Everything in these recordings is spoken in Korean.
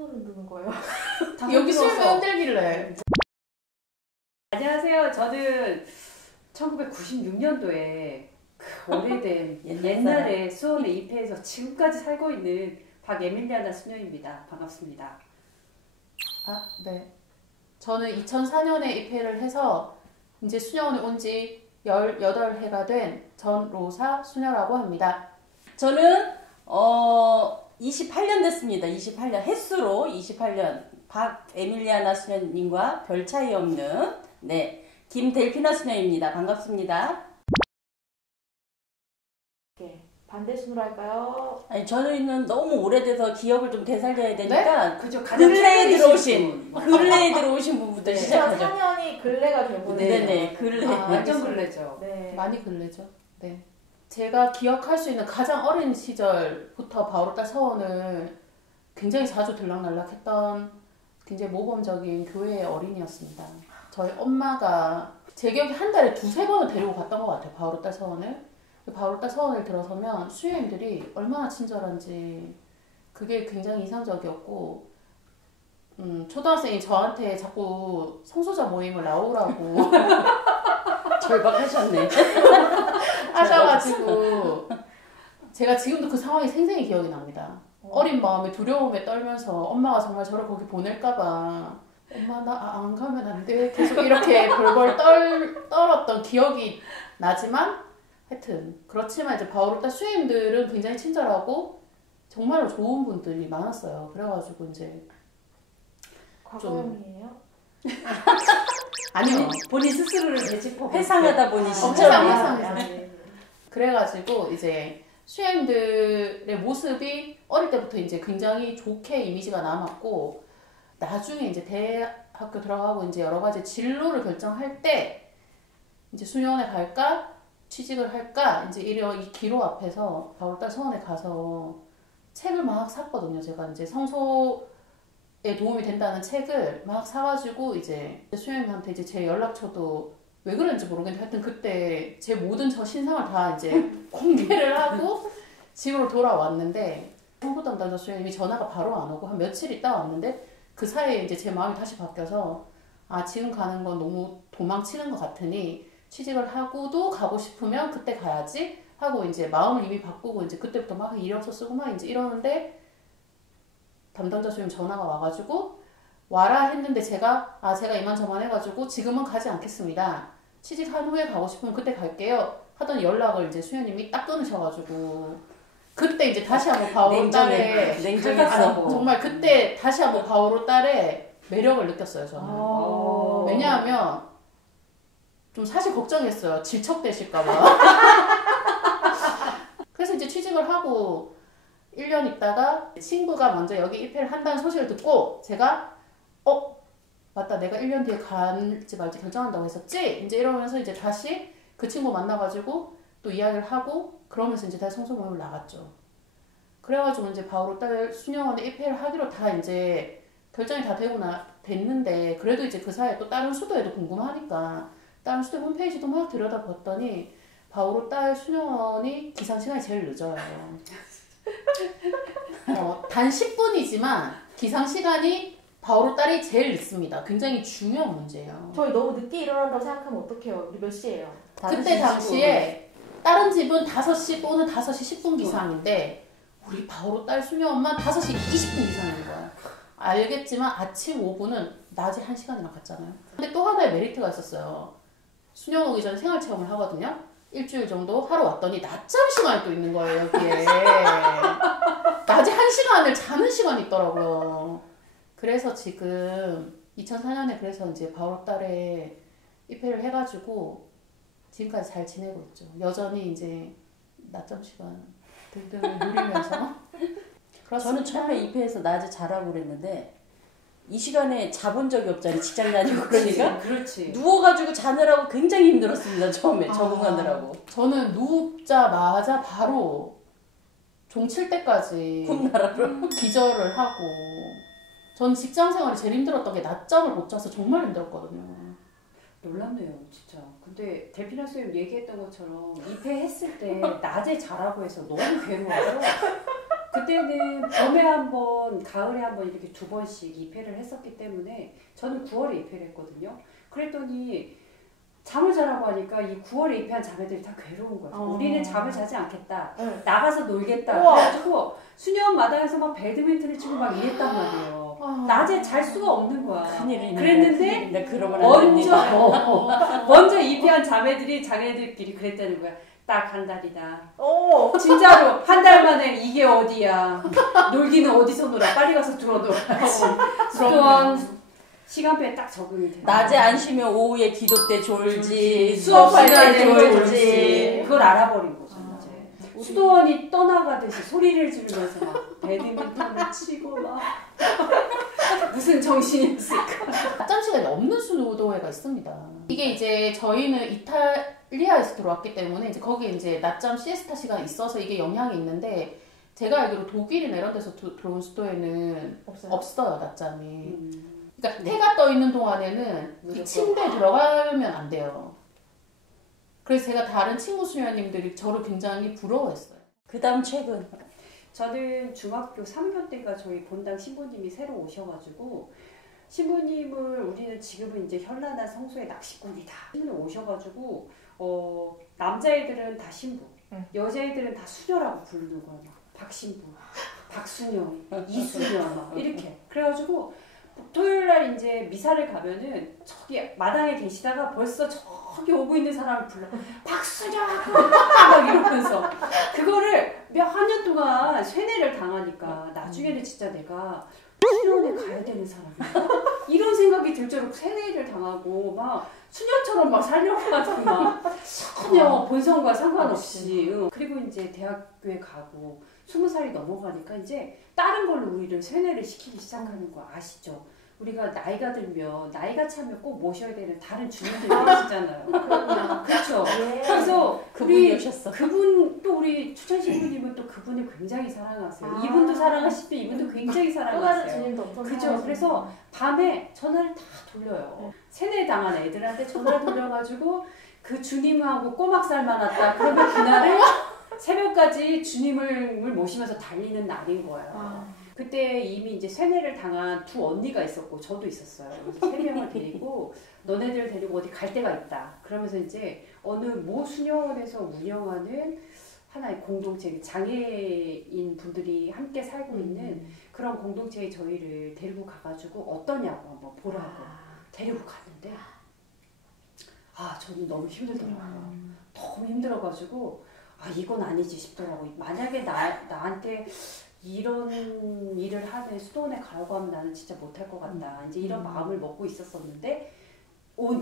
손을 흔드는 거예요? 여기 수염이 흔들길래. 안녕하세요. 저는 1996년도에 그 오래된 옛날에 수원에 입회해서 지금까지 살고 있는 박에밀리아나 수녀입니다. 반갑습니다. 아, 네. 저는 2004년에 입회를 해서 이제 수녀원에 온 지 18해가 된 전로사 수녀라고 합니다. 저는 28년 됐습니다. 28년 햇수로 28년 박에밀리아나 수녀님과 별 차이 없는 김델피나 수녀입니다. 반갑습니다. 네, 반대 순으로 할까요? 아니 저는 너무 오래돼서 기억을 좀 되살려야 되니까 그죠. 근래에 들어오신 분부터 시작하죠. 2004년이 근래가 되고 네네 근래. 완전 근래죠. 네. 많이 근래죠. 네. 제가 기억할 수 있는 가장 어린 시절부터 바오르타 서원을 굉장히 자주 들락날락했던 굉장히 모범적인 교회의 어린이였습니다. 저희 엄마가 제 기억에 한 달에 2-3번은 데리고 갔던 것 같아요. 바오르타 서원을. 바오르타 서원을 들어서면 수녀님들이 얼마나 친절한지 그게 굉장히 인상적이었고 초등학생이 저한테 자꾸 성소자 모임을 나오라고 절박하셨네. 하셔가지고 제가 지금도 그 상황이 생생히 기억이 납니다. 어린 마음에 두려움에 떨면서 엄마가 정말 저를 거기 보낼까봐 엄마 나 안 가면 안 돼 계속 이렇게 벌벌 떨었던 기억이 나지만 하여튼 그렇지만 이제 바오르타 수녀님들은 굉장히 친절하고 정말로 좋은 분들이 많았어요. 그래가지고 이제 과거형이에요? 아니요. 본인 스스로를 되짚어 회상하다 보니 회상. 네. 그래가지고 이제 수녀님들의 모습이 어릴 때부터 이제 굉장히 좋게 이미지가 남았고 나중에 이제 대학교 들어가고 이제 여러 가지 진로를 결정할 때 이제 수녀원에 갈까 취직을 할까 이제 이 기로 앞에서 바오르타 서원에 가서 책을 막 샀거든요. 제가 이제 성소에 도움이 된다는 책을 막 사가지고 이제 수녀님한테 이제 제 연락처도 왜 그런지 모르겠는데 하여튼 그때 제 모든 저 신상을 다 이제 공개를 하고 집으로 돌아왔는데 홍보 담당자 수녀님이 전화가 바로 안 오고 한 며칠 있다 왔는데 그 사이에 이제 제 마음이 다시 바뀌어서 아 지금 가는 건 너무 도망치는 것 같으니 취직을 하고도 가고 싶으면 그때 가야지 하고 이제 마음을 이미 바꾸고 이제 그때부터 막 이력서 쓰고 막 이제 이러는데 담당자 수녀님 전화가 와가지고 와라 했는데 제가 이만저만 해가지고 지금은 가지 않겠습니다. 취직한 후에 가고 싶으면 그때 갈게요. 하던 연락을 이제 수녀님이 딱 끊으셔가지고 그때 이제 다시 한번 바오르타의 냉정했어. 정말 그때 다시 한번 바오르타의 매력을 느꼈어요 저는. 왜냐하면 좀 사실 걱정했어요. 질척되실까봐. 그래서 이제 취직을 하고 1년 있다가 친구가 먼저 여기 입회를 한다는 소식을 듣고 제가 맞다 내가 1년 뒤에 갈지 말지 결정한다고 했었지? 이제 이러면서 이제 다시 그 친구 만나가지고 또 이야기를 하고 그러면서 이제 다시 성소 모임을 나갔죠. 그래가지고 이제 바오르타 수녀원에 입회를 하기로 다 이제 결정이 다 됐는데 그래도 이제 그 사이에 또 다른 수도에도 궁금하니까 다른 수도 홈페이지도 막 들여다봤더니 바오르타 수녀원이 기상 시간이 제일 늦어요. 단 10분이지만 기상 시간이 바오르타이 제일 늦습니다. 굉장히 중요한 문제예요. 저희 너무 늦게 일어난다고 생각하면 어떡해요? 우리 몇 시예요? 그때 당시에 다른 집은 5시 또는 5시 10분 기상인데 우리 바오르타 수녀원만 5시 20분 기상인 거야. 알겠지만 아침 5분은 낮에 1시간이나 갔잖아요. 근데 또 하나의 메리트가 있었어요. 수녀원 오기 전에 생활체험을 하거든요. 일주일 정도 하러 왔더니 낮잠 시간이 또 있는 거예요 여기에. 낮에 1시간을 자는 시간이 있더라고요. 그래서 지금 2004년에 그래서 이제 바오르타에 입회를 해가지고 지금까지 잘 지내고 있죠. 여전히 이제 낮잠 시간 등등을 누리면서. 저는 처음에 입회해서 낮에 자라고 그랬는데 이 시간에 자본 적이 없잖아요. 직장 다니고 그러니까. 그렇지. 누워가지고 자느라고 굉장히 힘들었습니다. 처음에 적응하느라고. 저는 눕자마자 바로 종 칠 때까지 홈나라로 기절을 하고 전 직장 생활이 제일 힘들었던 게 낮잠을 못 자서 정말 힘들었거든요. 놀랍네요, 진짜. 근데 델피나 선생님 얘기했던 것처럼 입회했을 때 낮에 자라고 해서 너무 괴로워서 그때는 봄에 한 번, 가을에 한 번 이렇게 2번씩 입회를 했었기 때문에 저는 9월에 입회를 했거든요. 그랬더니 잠을 자라고 하니까 이 9월에 입회한 자매들이 다 괴로운 거예요. 우리는 잠을 자지 않겠다. 네. 나가서 놀겠다. 우와. 그래가지고 수녀원 마당에서 막 배드민턴을 치고 막 이랬단 말이에요. 낮에 잘 수가 없는 거야. 큰일이네. 그랬는데 그러면 안 됩니다. 먼저 입회한 자매들이 자기네들끼리 그랬다는 거야. 딱 한 달이다. 오. 진짜로 한 달 만에 이게 어디야. 놀기는 어디서 놀아. 빨리 가서 들어놀아. 수도원 시간표에 딱 적응이 돼. 낮에 안 쉬면 오후에 기도 때 졸지, 수업할 수업할 때 때 졸지. 졸지. 그걸 알아버린 거죠. 이제. 수도원이 떠나가듯이 소리를 지르면서 막 배드민턴을 치고 막 무슨 정신이 없을까. 낮잠 시간이 없는 수도회가 있습니다. 이게 이제 저희는 이탈리아에서 들어왔기 때문에 이제 거기에 이제 낮잠 시에스타 시간이 있어서 이게 영향이 있는데 제가 알기로 독일이나 이런 데서 들어온 수도회는 없어요, 낮잠이. 그러니까 해가 떠 있는 동안에는 이 침대에 들어가면 안 돼요. 그래서 제가 다른 친구 수녀님들이 저를 굉장히 부러워했어요. 그다음 최근. 저는 중학교 3학년 때가 저희 본당 신부님이 새로 오셔가지고 신부님을 우리는 지금은 이제 현란한 성소의 낚시꾼이다. 신부님 오셔가지고 남자애들은 다 신부, 여자애들은 다 수녀라고 부르는 거야. 막 박신부, 박수녀, 이수녀 막 이렇게. 그래가지고 토요일날 이제 미사를 가면은 저기 마당에 계시다가 벌써 저기 오고 있는 사람을 불러 박수녀 막 이러면서 그거를 한 년 동안 쇠뇌를 당하니까 나중에는 진짜 내가 수녀원에 가야 되는 사람이야 이런 생각이 들 정도로 쇠뇌를 당하고 막 수녀처럼 막 살려고 하던 막 전혀 본성과 상관없이 그리고 이제 대학교에 가고 20살이 넘어가니까 이제 다른 걸로 우리를 세뇌를 시키기 시작하는 거 아시죠? 우리가 나이가 들면 나이가 차면 꼭 모셔야 되는 다른 주님들이 계시잖아요. 그렇죠. 예. 그래서 그분이 오셨어. 그분 또 우리 추천 신부님은 또 그분을 굉장히 사랑하세요. 이분도 사랑하시고 이분도 굉장히 또 다른 사랑하세요. 주님도 엄청 그죠. 사랑하시는 그래서 밤에 전화를 다 돌려요. 세뇌 당한 애들한테 전화를 돌려가지고 그 주님하고 꼬막살만 왔다. 그러면 그날을 새벽까지 주님을 모시면서 달리는 날인 거예요. 그때 이미 이제 세뇌를 당한 두 언니가 있었고 저도 있었어요. 그래서 3명을 데리고 너네들 데리고 어디 갈 데가 있다. 그러면서 이제 어느 모 수녀원에서 운영하는 하나의 공동체, 장애인 분들이 함께 살고 있는 그런 공동체에 저희를 데리고 가가지고 어떠냐고 한번 보라고 데리고 갔는데 저는 너무 힘들더라고요. 너무 힘들어가지고 이건 아니지 싶더라고요. 만약에 나한테 이런 일을 하는 수도원에 가라고 하면 나는 진짜 못할 것 같다. 이제 이런 마음을 먹고 있었었는데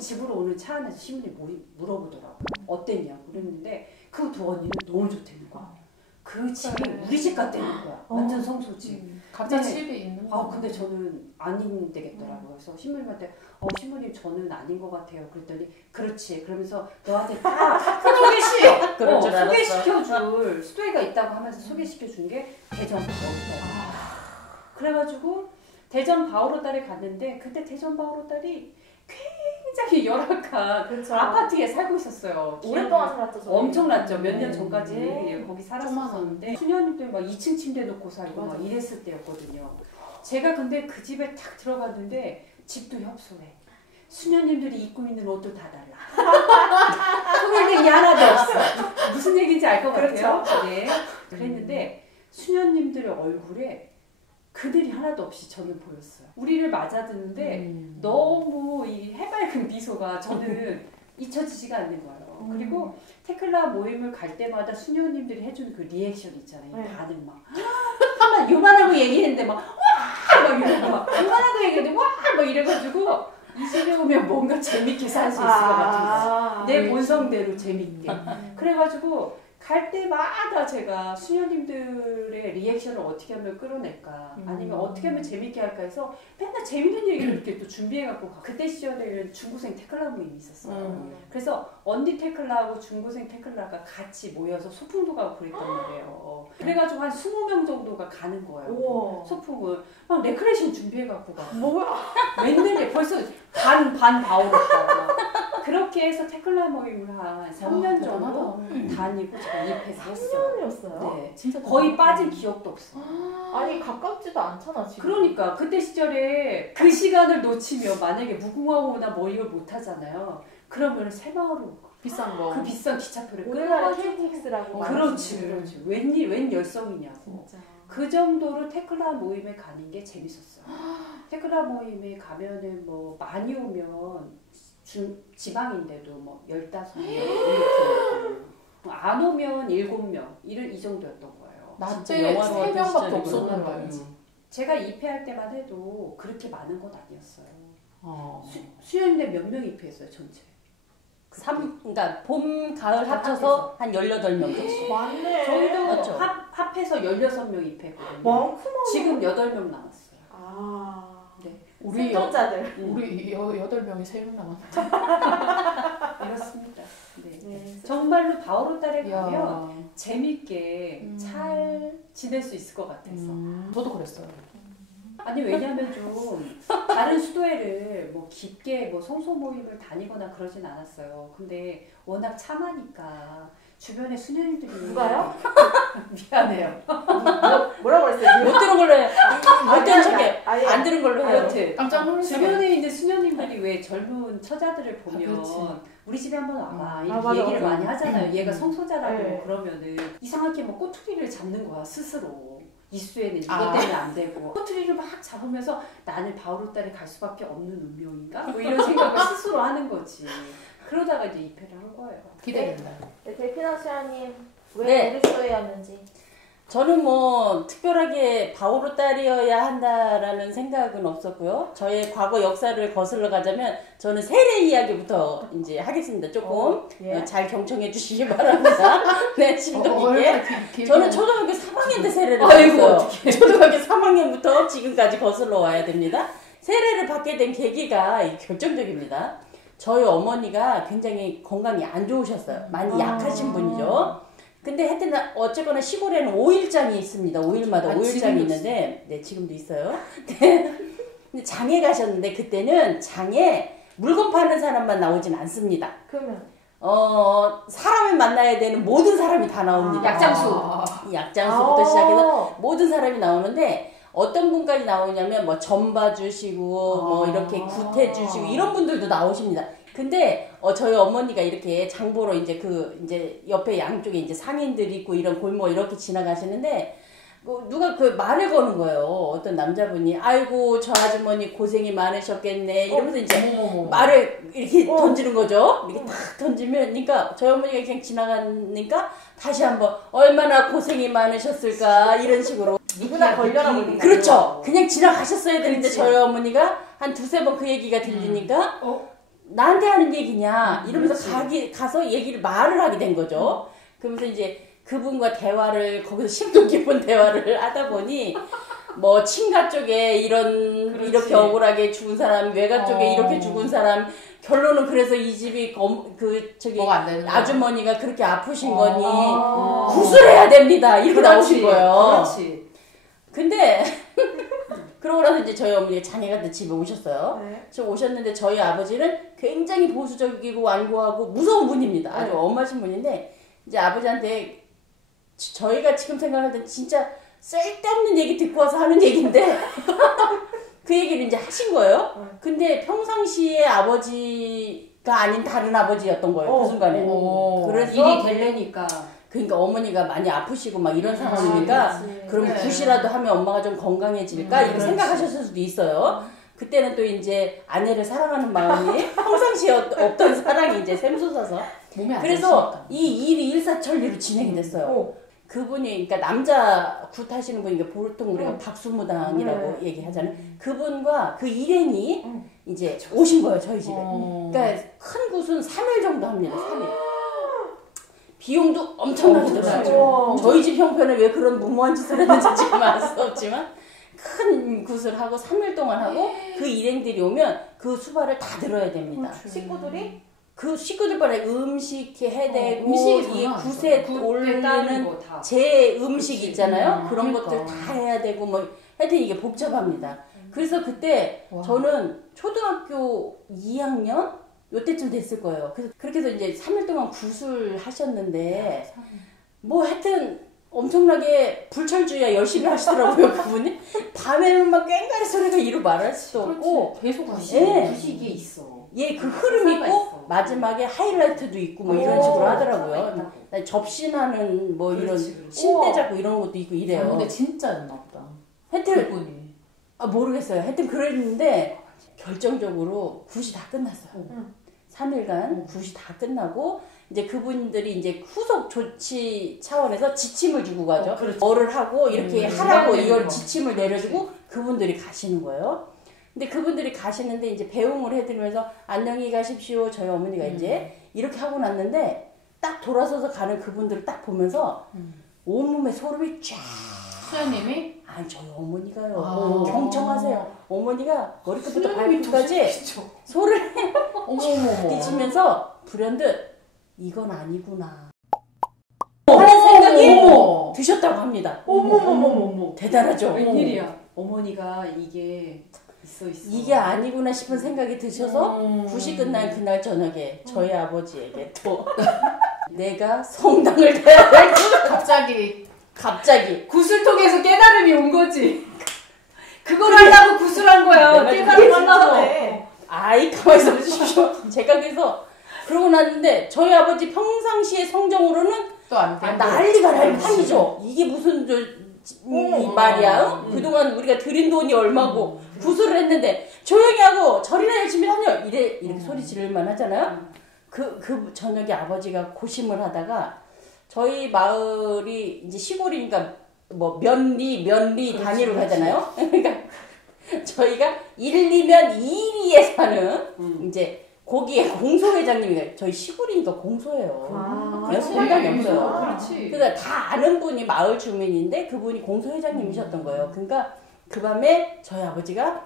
집으로 오는 차 안에서 신부님이 물어보더라고요. 어땠냐고 그랬는데 그 두 언니는 너무 좋다는 거야. 그 집이 우리 집 같다는 거야. 완전 성소집. 각자 집이 있는 거. 근데 저는 아닌 되겠더라고요. 그래서 신부님한테 신부님 저는 아닌 것 같아요. 그랬더니 그렇지. 그러면서 너한테 딱 소개시켜. 그럴 줄 알았어. 소개시켜줄 수도회가 있다고 하면서 소개시켜준 게 대전 바오로딸. 그래가지고 대전 바오로딸에 갔는데 그때 대전 바오로딸이 굉장히 열악한 그렇죠. 아파트에 살고 있었어요. 오랫동안 살았죠. 저희. 엄청났죠. 몇 년 전까지 네. 거기 살았었는데 수녀님들 막 2층 침대 놓고 살고 막 이랬을 때였거든요. 제가 근데 그 집에 딱 들어갔는데 집도 협소해. 수녀님들이 입고 있는 옷도 다 달라. 소개팅이 하나도 없어. 무슨 얘기인지 알 것 같아요. 네. 그랬는데 수녀님들의 얼굴에 그들이 하나도 없이 저는 보였어요. 우리를 맞아드는데 너무 이 해맑은 미소가 저는 잊혀지지가 않는 거예요. 그리고 테클라 모임을 갈 때마다 수녀님들이 해주는 그 리액션 있잖아요. 네. 반응 막 한번 요만하고 얘기했는데 막 와! 막 이러고 막 요만하고 얘기했는데 와! 막 이래가지고 이 집에 오면 뭔가 재밌게 살 수 있을 것 같은 거예요. 내 본성대로 재밌게. 그래가지고 갈 때마다 제가 수녀님들의 리액션을 어떻게 하면 끌어낼까 아니면 어떻게 하면 재밌게 할까 해서 맨날 재밌는 얘기를 이렇게 또 준비해갖고 그때 시절에는 중고생 테클라 모임이 있었어요. 그래서 언니 테클라하고 중고생 테클라가 같이 모여서 소풍도 가고 그랬단 말이에요. 그래가지고 한 20명 정도가 가는 거예요. 우와. 소풍을 막 레크레이션 준비해갖고 가. 뭐야? 웬일이야 벌써 반 바오로다. 그렇게 해서 테클라 모임을 한 3년 정도 대단하다. 다니고 제가 입회를 했어요. 3년이었어요? 네. 진짜 거의 대단하다. 빠진 기억도 없어. 아니 가깝지도 않잖아 지금. 그러니까 그때 시절에 그 시간을 놓치면 만약에 무궁화호나 뭐 이걸 못 하잖아요. 그러면 새마을호 비싼 거. 그 비싼 기차표를 우리나라 끊어가지고 KTX라고. 그렇지 그렇지 웬 열성이냐고. 진짜. 그 정도로 테클라 모임에 가는 게 재밌었어요. 테클라 모임에 가면은 뭐 많이 오면 지방인데도 뭐 15명 이렇게 오고 안 오면 7명 이 정도였던 거예요. 낮에 영화로 3명밖에 시절이구나. 없었는 거지. 제가 입회할 때만 해도 그렇게 많은 건 아니었어요. 어. 수련회 몇 명 입회했어요 전체? 그러니까 봄, 가을 합쳐서 한 18명. 그치? 맞네. 저희도 맞죠. 합해서 16명 입회했거든요. 많구나. 지금 8명 남았어요. 아. 네. 우리 생존자들. 우리 8명이 3명 남았는데. 이렇습니다. 네. 네. 정말로 바오로 딸에 가면 이야. 재밌게 잘 지낼 수 있을 것 같아서. 저도 그랬어요. 아니 왜냐면 좀 다른 수도회를 뭐 깊게 뭐 성소 모임을 다니거나 그러진 않았어요. 근데 워낙 참하니까 주변에 수녀님들이 누가요? 미안해요. 뭐라고 그랬어요? 못 들은 걸로 해. 못 들은 척해. 아니, 안 들은 걸로 해요. 여튼 깜짝 놀랐어요. 주변에 있는 수녀님들이 왜 젊은 처자들을 보면 그렇지. 우리 집에 한번 와봐 이렇게 맞아, 얘기를 맞아. 많이 하잖아요. 얘가 성소자라고 네. 그러면은 이상하게 뭐 꼬투리를 잡는 거야 스스로. 이수에는 이것 아. 때문에 안 되고 꼬투리를 막 잡으면서 나는 바오로 딸에 갈 수밖에 없는 운명인가? 뭐 이런 생각을 스스로 하는 거지. 그러다가 이제 입회를 한 거예요. 기대된다. 네, 데피나시아님 왜 네. 우리 수도회였는지. 저는 뭐 특별하게 바오로 딸이어야 한다라는 생각은 없었고요. 저의 과거 역사를 거슬러 가자면 저는 세례 이야기부터 이제 하겠습니다. 조금 예. 잘 경청해 주시기 바랍니다. 네, 심도 있게. 저는 초등학교 3학년 때 세례를 받았어요. 초등학교 3학년부터 지금까지 거슬러 와야 됩니다. 세례를 받게 된 계기가 결정적입니다. 저희 어머니가 굉장히 건강이 안 좋으셨어요. 많이 약하신 분이죠. 근데 하여튼 어쨌거나 시골에는 5일장이 있습니다. 5일마다 아, 5일장이 지금도 있는데 네 지금도 있어요. 근데 장에 가셨는데 그때는 장에 물건 파는 사람만 나오진 않습니다. 그러면 사람을 만나야 되는 모든 사람이 다 나옵니다. 약장수. 이 약장수부터 시작해서 모든 사람이 나오는데 어떤 분까지 나오냐면 뭐 점 봐주시고 뭐 이렇게 굿해 주시고 이런 분들도 나오십니다. 근데 저희 어머니가 이렇게 장보러 이제 옆에 양쪽에 이제 상인들 있고 이런 골목 이렇게 지나가시는데 누가 그 말을 거는 거예요. 어떤 남자분이 아이고 저 아주머니 고생이 많으셨겠네 이러면서 이제 말을 이렇게 던지는 거죠. 이렇게 탁 던지면 그러니까 저희 어머니가 그냥 지나가니까 다시 한번 얼마나 고생이 많으셨을까 이런 식으로 누구나 걸려라 보니까. 그렇죠. 그냥 지나가셨어야 되는데 그렇지. 저희 어머니가 한 두세 번 그 얘기가 들리니까 나한테 하는 얘기냐 이러면서 가서 얘기를 말을 하게 된 거죠. 그러면서 이제 그분과 대화를 거기서 심도 깊은 대화를 하다 보니 뭐 친가 쪽에 이렇게 억울하게 죽은 사람, 외가 쪽에 이렇게 죽은 사람 결론은 그래서 이 집이 뭐가 안 되는 거야. 아주머니가 그렇게 아프신 거니 구술해야 됩니다. 이러고 나오신 거예요. 그렇지. 근데 그러고 나서 이제 저희 어머니가 장애가 돼 집에 오셨어요. 네. 저 오셨는데 저희 아버지는 굉장히 보수적이고 완고하고 무서운 분입니다. 아주 엄하신 분인데 이제 아버지한테 저희가 지금 생각할 땐 진짜 쓸데없는 얘기 듣고 와서 하는 얘기인데 그 얘기를 이제 하신 거예요. 근데 평상시에 아버지가 아닌 다른 아버지였던 거예요. 그 순간에. 그래서 일이 될래니까. 그러니까 어머니가 많이 아프시고 막 이런 상황이니까 그럼 그래. 굿이라도 하면 엄마가 좀 건강해질까 이렇게 그렇지. 생각하셨을 수도 있어요. 그때는 또 이제 아내를 사랑하는 마음이 평상시에 없던 사랑이 이제 샘솟아서 몸이 안 그래서 좋으니까. 이 일이 일사천리로 진행이 됐어요. 그분이 그러니까 남자 굿 하시는 분이 보통 우리가 박수무당이라고 얘기하잖아요. 그분과 그 일행이 이제 오신 거예요 저희 집에. 그러니까 큰 굿은 3일 정도 합니다. 3일. 비용도 엄청나게 들어가죠. 저희 집 형편에 왜 그런 무모한 짓을 했는지 지금 알 수 없지만 큰 굿을 하고 3일 동안 하고 그 일행들이 오면 그 수발을 다 들어야 됩니다. 식구들이 그 식구들만에 음식 해대고 음식이 이 장난 굿에 따르는 올리는 거 다. 제 음식 있잖아요. 그런 그러니까. 것들 다 해야 되고 뭐 하여튼 이게 복잡합니다. 그래서 그때 와. 저는 초등학교 2학년 요때쯤 됐을 거예요. 그래서 그렇게 해서 이제 3일 동안 구술하셨는데 뭐 하여튼 엄청나게 불철주야 열심히 하시더라고요. 그분이. 밤에는 막 꽹가리 소리가 이루 말할 수도 없고 계속 예. 부식이 있어. 예, 그 흐름이 있고 있어. 마지막에 하이라이트도 있고 뭐 이런 식으로 하더라고요. 접신하는 뭐 이런 신대 잡고 이런 것도 있고 이래요. 근데 진짜였나 보다. 하여튼 그분이. 모르겠어요. 하여튼 그랬는데 결정적으로 굿이 다 끝났어요. 3일간 굿이 다 끝나고 이제 그분들이 이제 후속 조치 차원에서 지침을 주고 가죠. 뭐를 하고 이렇게 하라고 이걸 지침을 내려주고 그분들이 가시는 거예요. 근데 그분들이 가시는데 이제 배웅을 해드리면서 안녕히 가십시오. 저희 어머니가 이제 이렇게 하고 났는데 딱 돌아서서 가는 그분들을 딱 보면서 온몸에 소름이 쫙. 수현님이? 아니 저희 어머니가요. 아. 경청하세요. 어머니가 머리끝부터 발끝까지 소를 어머머머. 끼치면서 불현듯 이건 아니구나 하는 생각이 어머. 드셨다고 합니다. 어머머머머머. 대단하죠. 웬일이야. 어머니가 이게 있어. 이게 아니구나 싶은 생각이 드셔서 굿이 끝난 그날 저녁에 저희 아버지에게 또 내가 성당을 가야 될 갑자기 구슬통에서 깨달음이 온 거지. 그걸 하려고 구슬한 거야. 내가 깨달음 하려고. 아이 가만히 있어 주십시오. 제가 그래서 그러고 났는데 저희 아버지 평상시의 성정으로는 또 안 돼. 난리가 날 판이죠. 이게 무슨 이 말이야. 그동안 우리가 들인 돈이 얼마고 구슬을 했는데 조용히 하고 절이나 열심히 하냐 이렇게 소리 지를만 하잖아요. 그 저녁에 아버지가 고심을 하다가 저희 마을이 이제 시골이니까 뭐 면리 단위로 가잖아요. 그러니까 저희가 1, 2면 2리에 사는 이제 거기에 공소회장님이 저희 시골이니까 공소예요. 그렇지. 공단이 없어요. 그렇지. 그러니까 다 아는 분이 마을 주민인데 그분이 공소회장님이셨던 거예요. 그러니까 그 밤에 저희 아버지가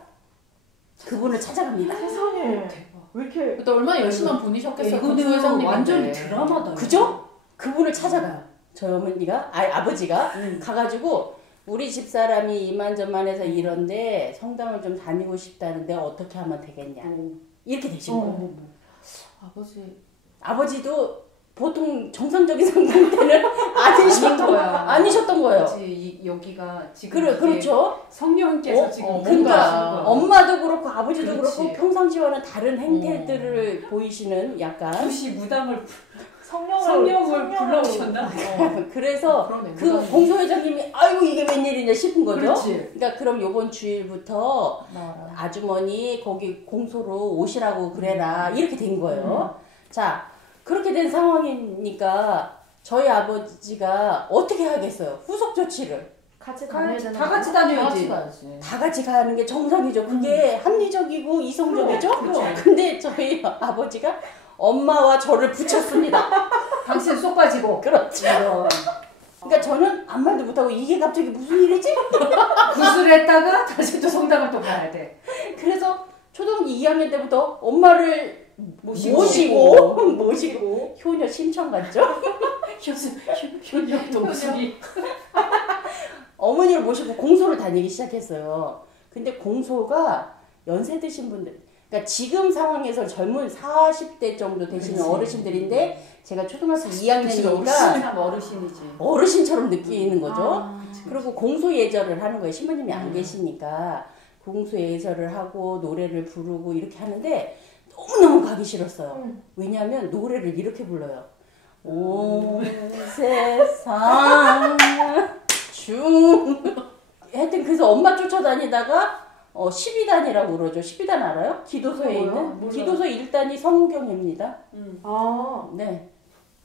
그분을 찾아갑니다. 세상에. 왜 이렇게. 그때 얼마나 열심한 분이셨겠어요. 이거는 완전 드라마다. 그죠? 그분을 찾아가요. 저희 어머니가 아버지가 가가지고 우리 집사람이 이만저만해서 이런데 성당을 좀 다니고 싶다는데 어떻게 하면 되겠냐 이렇게 되신 거예요. 아버지도 보통 정상적인 상태는 아니셨던 거예요. 여기가 지금 그렇죠. 성령께서 지금 그러니까 엄마도 그렇고 아버지도 그렇지. 그렇고 평상시와는 다른 행태들을 보이시는 약간 굿이 무당을 성령을 불러오셨나? 그래서 그러네, 그 무당이. 공소회장님이 아이고 이게 웬일이냐 싶은 거죠. 그렇지. 그러니까 그럼 요번 주일부터 나와라. 아주머니 거기 공소로 오시라고 그래라 이렇게 된 거예요. 자 그렇게 된 상황이니까 저희 아버지가 어떻게 하겠어요? 후속 조치를 같이 다 다녀야 되는 같이 거야? 다녀야지. 가야지. 다 같이 가는 게 정상이죠. 그게 합리적이고 이성적이죠. 그럼. 근데 저희 아버지가 엄마와 저를 붙였습니다. 당신 쏙 빠지고. 그렇죠. 그러니까 저는 아무 말도 못하고 이게 갑자기 무슨 일이지? 구슬했다가 다시 또 성당을 또 가야 돼. 그래서 초등학교 2학년 때부터 엄마를 모시고 효녀 신청 갔죠. 효녀 동숙이. 어머니를 모시고 공소를 다니기 시작했어요. 근데 공소가 연세 드신 분들, 그러니까 지금 상황에서 젊은 40대 정도 되시는 그치. 어르신들인데 제가 초등학교 2학년이니까 어르신이지. 어르신처럼 느끼는 거죠. 아, 그리고 공소 예절을 하는 거예요. 신부님이 안 계시니까 공소 예절을 하고 노래를 부르고 이렇게 하는데 너무너무 가기 싫었어요. 왜냐하면 노래를 이렇게 불러요. 온 세상 중 하여튼 그래서 엄마 쫓아다니다가 12단이라고 그러죠. 12단 알아요? 기도소에 뭐예요? 있는 몰라요. 기도소 1단이 성경입니다. 아, 네.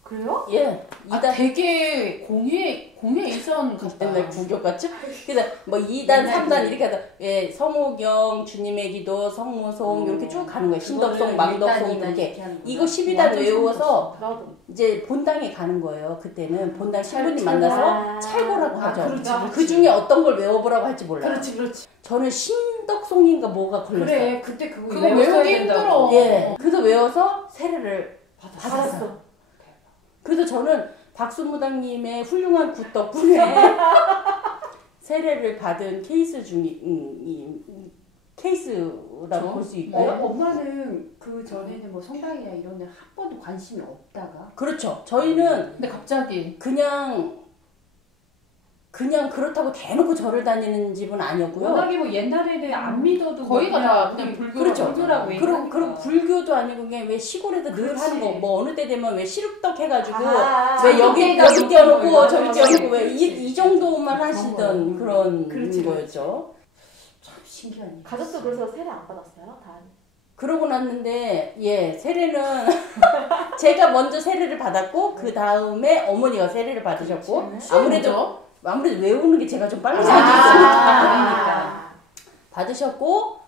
그래요? 예. 2단 되게 공예 이전 같다. 맨날 구교 같죠? 그래서 뭐 2단, 3단 이렇게 해서 성호경, 주님의 기도, 성모송 이렇게 쭉 가는 거예요. 신덕송, 망덕송 이렇게. 이거 12단 외워서 나도. 이제 본당에 가는 거예요. 그때는 본당 신부님 찰- 만나서 찰고라고 하죠. 그렇지, 그렇지. 그 중에 어떤 걸 외워보라고 할지 몰라요. 그렇지. 저는 신덕송인가 뭐가 걸렸어요. 그래, 그때 그거 외웠어야 외우기 된다고. 힘들어. 예. 그래서 외워서 세례를 받았어. 그래서 저는 박수무당님의 훌륭한 굿 덕분에 세례를 받은 케이스 정도라고 볼 수 있고요. 엄마는 그 전에는 뭐 성당이나 이런 데 한 번도 관심이 없다가. 그렇죠. 저희는 근데 갑자기 그냥 그렇다고 대놓고 절을 다니는 집은 아니었고요. 워낙에 뭐 옛날에는 안 믿어도 거의가 다 그냥 불교. 그렇죠. 불교라고 그리고 불교도 아니고 그냥 왜 시골에서 늘 그렇지. 하는 거 뭐 어느 때 되면 왜 시루떡 해가지고 아, 왜 여기 장독대가 떼어놓고 있고 저기 맞아. 떼어놓고 왜 이 정도만 하시던 그런 그렇지, 거였죠. 참 신기한. 가족도 그래서 세례 안 받았어요? 다. 그러고 났는데 세례는 제가 먼저 세례를 받았고 그 다음에 어머니가 세례를 받으셨고 아무래도 외우는 게 제가 좀 빨리 그러니까. 받으셨고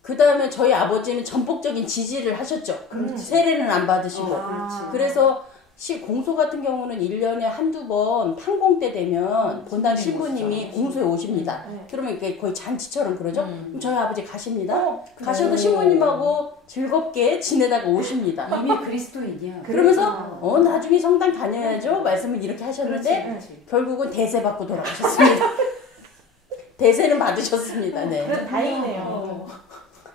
그 다음에 저희 아버지는 전폭적인 지지를 하셨죠. 세례는 안 받으시고. 그래서 공소 같은 경우는 1년에 한두 번 판공 때 되면 본당 신부님이 공소에 오십니다. 그러면 이게 거의 잔치처럼 그러죠. 그럼 저희 아버지 가십니다. 가셔도 신부님하고 즐겁게 지내다가 오십니다. 이미 그리스도인이야. 그러면서 나중에 성당 다녀야죠 말씀을 이렇게 하셨는데 그렇지. 결국은 대세 받고 돌아가셨습니다. 대세는 받으셨습니다. 네. 그래도 다행이네요.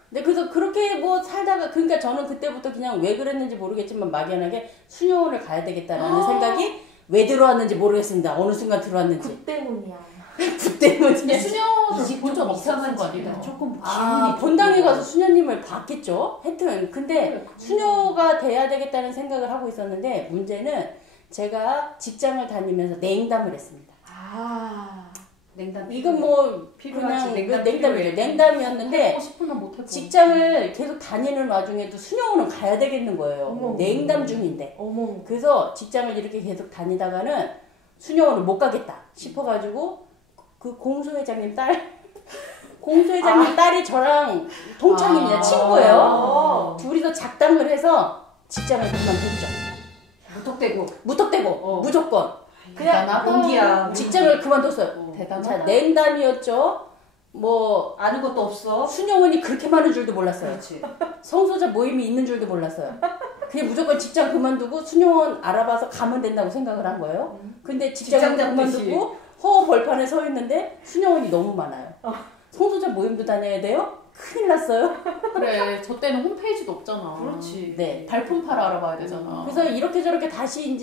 네, 그래서 그렇게 뭐 살다가 그러니까 저는 그때부터 그냥 왜 그랬는지 모르겠지만 막연하게 수녀원을 가야 되겠다라는 생각이 왜 들어왔는지 모르겠습니다. 어느 순간 들어왔는지. 그 때문이야. 그 때문에 근데 수녀를 본 적 없었을 거 집이다. 아니에요? 조금 기운이 본당에 가서 수녀님을 봤겠죠. 하여튼 근데 수녀가 돼야 되겠다는 생각을 하고 있었는데 문제는 제가 직장을 다니면서 냉담을 했습니다. 냉담. 이건 뭐 필요하지. 그냥 냉담이었는데 하고 싶으면 못 해보. 직장을 계속 다니는 와중에도 수녀원은 가야 되겠는 거예요. 어머. 냉담 중인데. 어머. 그래서 직장을 이렇게 계속 다니다가는 수녀원을 못 가겠다 싶어가지고 그 공소회장님 딸이 저랑 동창입니다. 친구예요. 둘이서 작당을 해서 직장을 그만뒀죠. 무턱대고 무조건 그냥 용기야. 직장을 그만뒀어요. 대단하다. 자, 냉담이었죠. 뭐 아는 것도 없어. 수녀원이 그렇게 많은 줄도 몰랐어요. 그렇지. 성소자 모임이 있는 줄도 몰랐어요. 그냥 무조건 직장 그만두고 수녀원 알아봐서 가면 된다고 생각을 한 거예요. 근데 직장을 직장 잡듯이. 그만두고 허 벌판에 서 있는데 수녀원이 너무 많아요. 성소자 모임도 다녀야 돼요? 큰일 났어요. 그래, 저 때는 홈페이지도 없잖아. 그렇지. 네. 발품팔 알아봐야 되잖아. 그래서 이렇게 저렇게 다시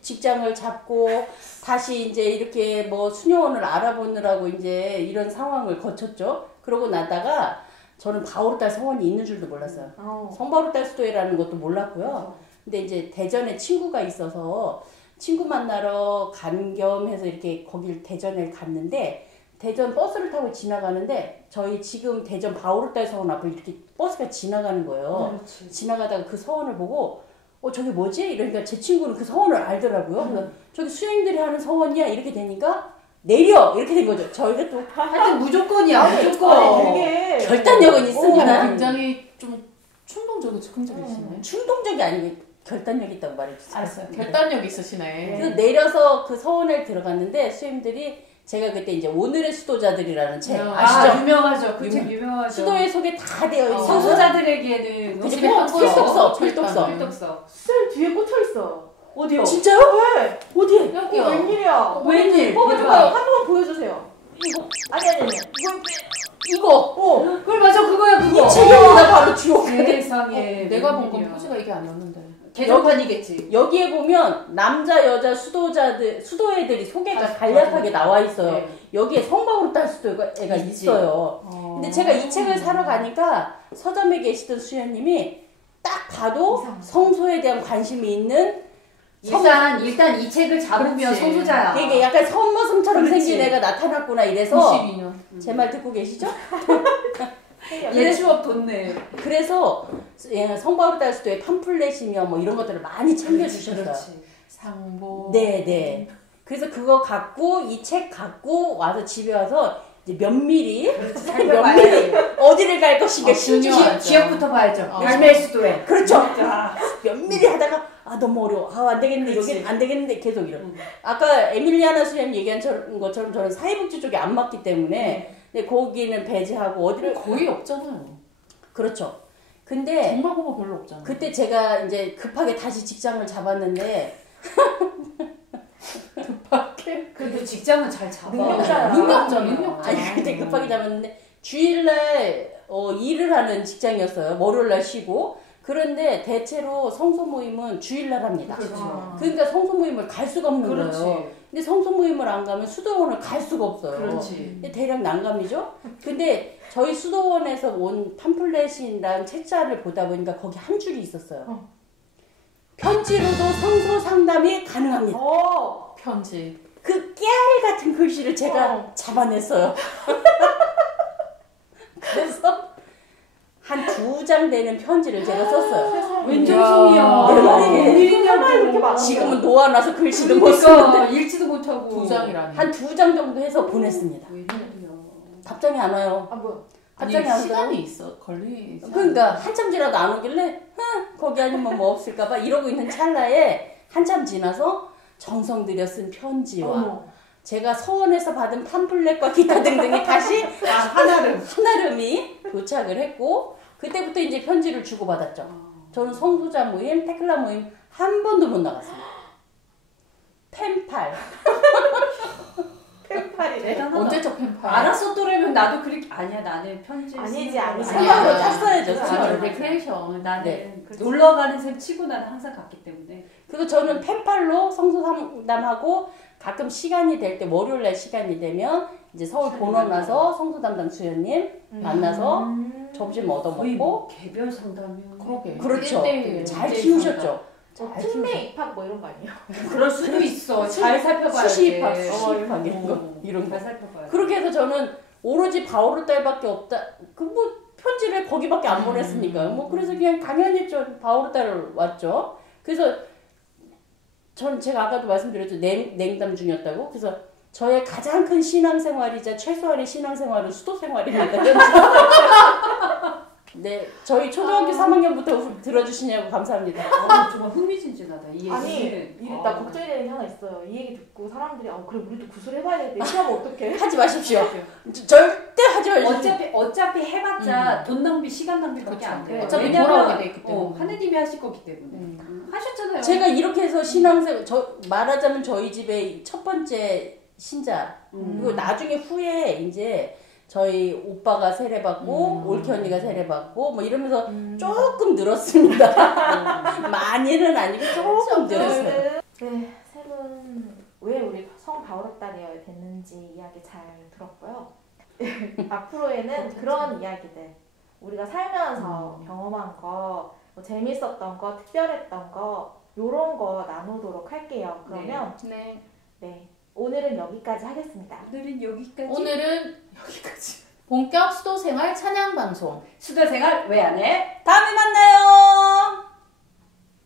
직장을 잡고 다시 이렇게 뭐 수녀원을 알아보느라고 이런 상황을 거쳤죠. 그러고 나다가 저는 바오르달 성원이 있는 줄도 몰랐어요. 성바오르달 수도회라는 것도 몰랐고요. 근데 이제 대전에 친구가 있어서 친구 만나러 간 겸해서 이렇게 거길 대전에 갔는데 대전 버스를 타고 지나가는데 저희 지금 대전 바오르달 서원 앞을 이렇게 버스가 지나가는 거예요. 지나가다가 그 서원을 보고 저게 뭐지? 이러니까 제 친구는 그 서원을 알더라고요. 그래서 저기 수행들이 하는 서원이야 이렇게 되니까 내려 이렇게 된 거죠. 저희가 또 하여튼 무조건이야. 무조건. 되게 결단력은 있습니다. 굉장히 좀 충동적이고 즉흥적이시네. 충동적이 아니고 결단력 있다고 말해주세요. 알았어요. 결단력 있으시네. 그래서 내려서 그 서원을 들어갔는데 수행들이 제가 그때 이제 오늘의 수도자들이라는 책 아시죠? 유명하죠. 그 책 유명하죠. 수도에 속에 다 되어 있는 성소자들에게는 집에 한 필독서. 필독서. 술 뒤에 꽂혀 있어. 어디요? 진짜요? 왜? 어디에? 여기요. 웬일이야? 웬일? 뽑아줘봐요. 한 번만 보여주세요. 이거 아니. 이거 그걸 맞아 그거야 그거. 이 책입니다. 바로 주옥. 세상에. 내가 본 건 표지가 이게 아니었는데. 개정판이겠지. 여기에 보면 남자 여자 수도애들이 소개가 간략하게 나와 있어요. 네. 여기에 성바오르달 수도애가 있어요. 근데 제가 이 책을 사러 가니까 서점에 계시던 수녀님이 딱 봐도 성소에 대한 관심이 있는 일단 이 책을 잡으면 그렇지. 성소자야. 이게 약간 선머슴처럼 그렇지. 생긴 애가 나타났구나 이래서 92년. 제 말 듣고 계시죠? 얘 추억 돋네. 그래서 성바오르달 수도의 팜플렛이며 뭐 이런 것들을 많이 챙겨주셨어요. 상보. 네. 그래서 그거 갖고 이 책 갖고 와서 집에 와서 이제 면밀히 어디를 갈 것인가 중요하죠. 지역부터 봐야죠. 열매 수도에. 그렇죠. 면밀히 하다가 너무 어려워. 안 되겠는데 그렇지. 여기 안 되겠는데 계속 이런. 아까 에밀리아나 수님 얘기한 것처럼 저는 사회복지 쪽에 안 맞기 때문에 근데 거기는 배제하고 어디를 거의 없잖아요. 그렇죠. 근데 정말 그거 별로 없잖아요. 그때 제가 이제 급하게 다시 직장을 잡았는데 그래도 직장은 잘 잡아. 능력자야. 능력자. 아니 그때 급하게 잡았는데 주일날 일을 하는 직장이었어요. 월요일날 쉬고. 그런데 대체로 성소 모임은 주일날 합니다. 그렇죠. 그러니까 성소 모임을 갈 수가 없는 그렇지. 거예요. 근데 성소 모임을 안 가면 수도원을 갈 수가 없어요. 그렇지. 근데 대략 난감이죠. 근데 저희 수도원에서 온 팜플렛이랑 책자를 보다 보니까 거기 한 줄이 있었어요. 편지로도 성소 상담이 가능합니다. 편지. 그 깨알 같은 글씨를 제가 잡아냈어요. 그래서 한 2장 되는 편지를 제가 썼어요. 웬정성이야. 내 말이 그렇게 많아. 지금은 노안와서 글씨도 못 쓰는데 그러니까 읽지도 못하고 2장이라니. 한 2장 정도 해서 보냈습니다. 웬일이야. 답장이 안 와요. 아 뭐야? 아니 답장이 안 시간이 오더라고. 있어. 걸리지. 그러니까 한참 지나도 안 오길래 거기 아니면 뭐 없을까봐 이러고 있는 찰나에 한참 지나서 정성 들여 쓴 편지와 제가 서원에서 받은 팜플렛과 기타 등등이 다시 한아름이 도착을 했고 그때부터 이제 편지를 주고받았죠. 저는 성소자 모임, 테클라 모임 한 번도 못 나갔습니다. 펜팔. 펜팔이네. 대단하다. 언제적 펜팔. 알았었더라면 나도 그렇게 아니야 나는 편지 아니지, 쓰는 아니지. 거 생각으로 아니야. 짰어야죠. 그렇죠. 생각으로. 레크레이션. 나는 네. 놀러 가는 셈 치고 나는 항상 갔기 때문에 그리고 저는 펜팔로 성소 상담하고 가끔 시간이 될 때 월요일날 시간이 되면 이제 서울 본원 와서 성소 담당 수연님 만나서 점심 거의 얻어먹고 뭐 개별 상담이요. 그러게. 그렇죠. 1대1. 잘 키우셨죠. 특례 입학 뭐 이런 거 아니에요? 그럴 수도 있어. 잘 살펴봐야 돼. 수시입학, 수시입학 이런 거. 잘 살펴봐야 돼. 그렇게 해서 저는 오로지 바오르 딸밖에 없다. 그 뭐 편지를 거기밖에 안 보냈으니까요. 뭐 그래서 그냥 당연히 저 바오르 딸을 왔죠. 그래서 전 제가 아까도 말씀드렸죠. 냉담 중이었다고. 그래서 저의 가장 큰 신앙생활이자 최소한의 신앙생활은 수도 생활입니다. 네, 저희 초등학교 3학년부터 들어주시냐고 감사합니다. 정말 흥미진진하다. 이 얘기는. 아니, 나 걱정되는 게 하나 있어요. 이 얘기 듣고 사람들이 그래 우리도 구슬해봐야 되는데 이렇게 하면 어떡해? 하지 마십시오. 절대 하지 마십시오. 어차피 해봤자 돈 낭비, 시간 낭비밖에 안 돼. 어차피 왜냐면, 돌아오게 돼 있기 때문에. 하느님이 하실 거기 때문에. 하셨잖아요. 제가 이렇게 해서 신앙생활, 말하자면 저희 집의 첫 번째 신자. 그리고 나중에 후에 이제 저희 오빠가 세례받고 올케 언니가 세례받고 뭐 이러면서 조금 늘었습니다. 많이는 아니고 조금 늘었어요. 네, 세 분 왜 우리 성 바오르 딸이어야 됐는지 이야기 잘 들었고요. 앞으로에는 그런 이야기들 우리가 살면서 경험한 거, 뭐 재밌었던 거, 특별했던 거 요런 거 나누도록 할게요. 그러면 네. 오늘은 여기까지 하겠습니다. 오늘은 여기까지. 오늘은 여기까지. 본격 수도생활 찬양 방송. 수도생활 왜 안 해? 다음에 만나요.